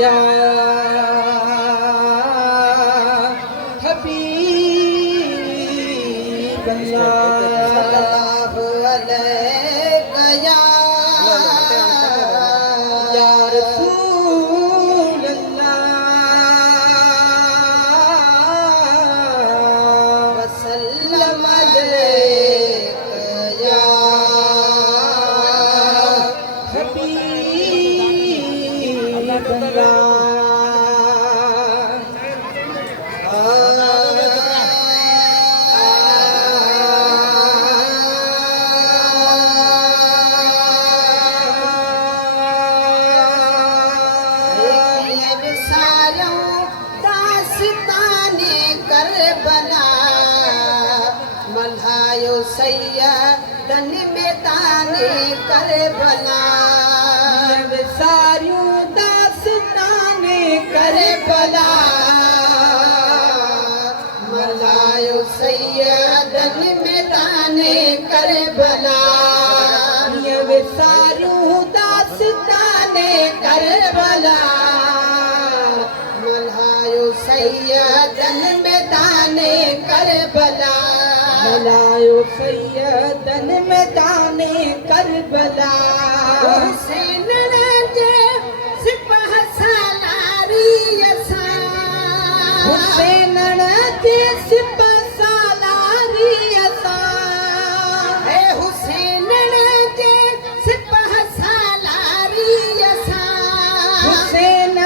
या हबीब सल्लल्लाहु अलैहि या रसूल अल्लाह वसल्लम अलैहि या हबीब अल्लाह मल्हायो सैयदन में ताने कर भला सारियूं दास्ताने कर भला मल्हायो सैयदन में ताने कर भला सारियूं दास्ताने कर भला मल्हायो सैयदन में ताने कर भला मल्हायो सैयदन में ताने करबला हुसैन जे सिपह सालारी असां हुसैन जे सिपह सालारी असां हे हुसैन जे सिपह सालारी असां हुसैन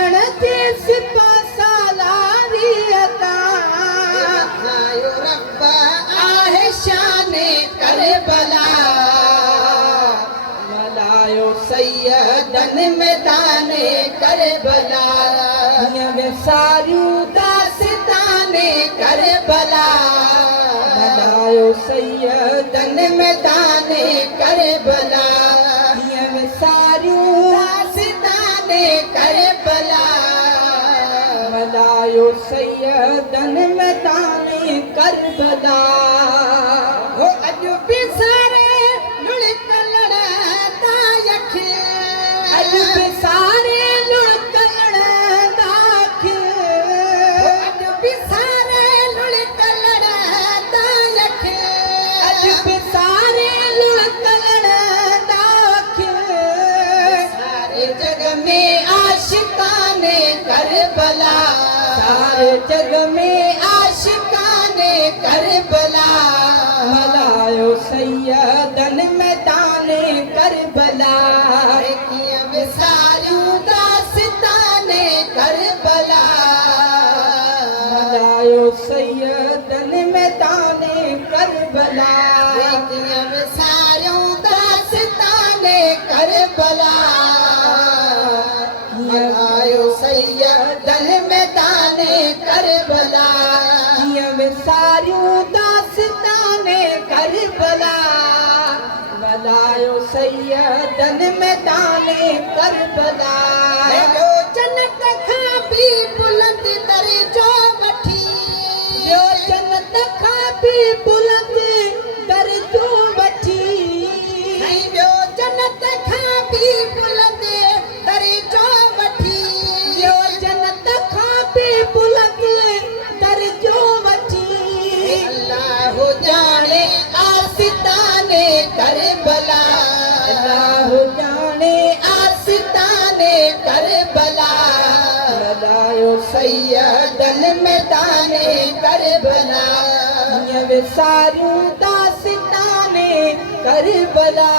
जे सिपह सालारी असां खायो रब्बा शाने करबला मल्हायो सैयदन में ताने करबला सारियूं दास्ताने करबला मल्हायो सैयदन में ताने करबला सारियूं दास्ताने करबला मल्हायो सैयदन में ताने करबला हो अॼु बि सारे लुड़कलड़ दायखे अॼु बि सारे लुड़कलड़ दाखे अॼु बि सारे लुड़कलड़ दायखे अॼु बि सारे लुड़कलड़ दाखे सारे जग में आशिकाने करबला सारे जग में आशिकाने करबला मल्हायो सैयदन में ताने करबला कीअं विसारियूं दास्ताने करबला मल्हायो सैयदन में ताने करबला कीअं विसारियूं दास्ताने करबला मल्हायो सैयदन में ताने करबला कीअं विसारियूं दास्ताने करबला मल्हायो सैयदन में ताने करबला जन्नत खां बि बुलंद दर्जो वठी जन्नत खां बि बुलंद दर्जो वठी जन्नत खां बि बुलंद दर्जो वठी जन्नत खां बि बुलंद दर्जो वठी अल्लाह जाने आस्ताने करबला अल्लाह जाने आस्ताने करबला मल्हायो सैयदन में ताने करबला सारियूं दास्ताने करबला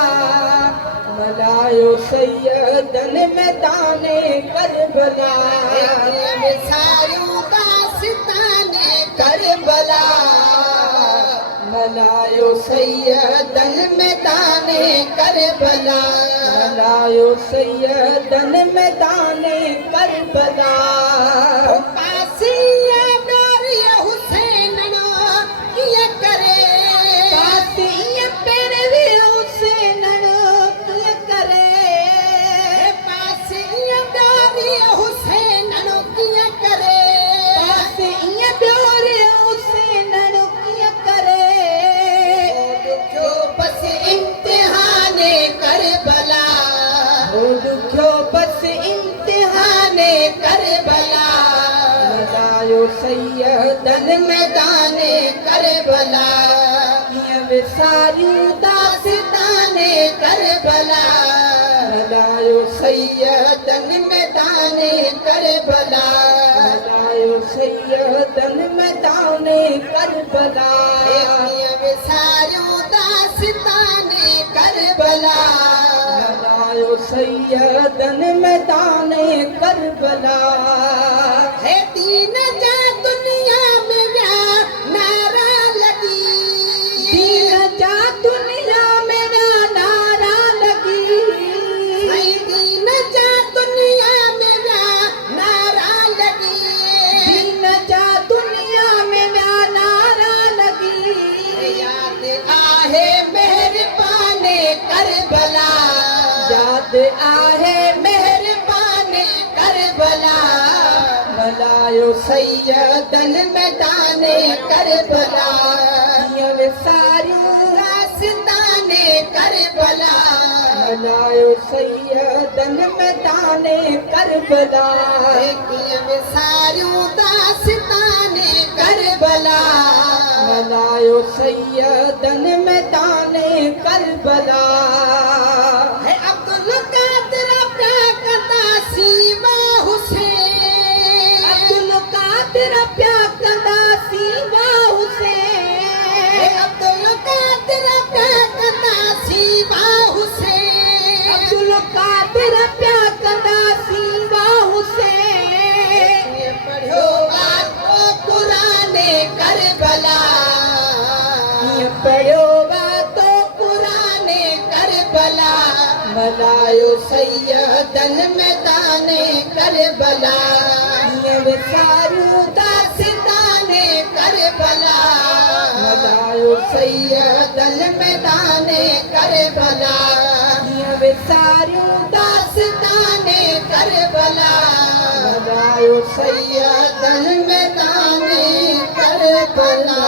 मल्हायो सैयदन में ताने करबला सारियूं दास्ताने करबला मल्हायो सैयदन में ताने करबला मल्हायो सैयदन में ताने करबला कासिया प्यारिया हुसैन कीअं करे कासिया प्यारिया हुसैन कीअं करे कासिया प्यारिया हुसैन कीअं करे कासिया प्यारिया हुसैन कीअं करे जो बस इम्तिहाने करबला बस इम्तिहाने मलायो सैयदन मैदाने करबला कीअं विसारियूं दास्ताने करबला मलायो सैयदन मैदाने करबला मलायो सैयदन मैदाने करबला कीअं विसारियूं दास्ताने करबला मलायो सैयदन मैदाने करबला है दीन जा दुनिया में व्या नारा लगी दीन जा दुनिया में व्या नारा लगी है दीन जा दुनिया में व्या नारा लगी दीन जा दुनिया में व्या नारा लगी याद आहे मेहरबाने करबला याद आहे मेहरबाने करबला मलायो सैयदन मैदाने करबला कीअं विसारियूं दास्ताने करबला मलायो सैयदन मैदाने करबला कीअं विसारियूं दास्ताने करबला मलायो सैयदन मैदाने करबला है अब्दुल कादिर प्याकता सीमा हुसैन अब्दुल कादिर प्याकता सीमा हुसैन अब्दुल कादिर प्याकता सीमा हुसैन अब्दुल कादिर प्याकता सीमा हुसैन पढ़ो बातो कुराने करबला पढ़ो बातो कुराने करबला मलायो सैयदन मैदाने करबला कीअं विसारियूं दास्ताने करबला मलायो सैयदन मैदाने करबला कीअं विसारियूं दास्ताने करबला मलायो सैयदन मैदाने करबला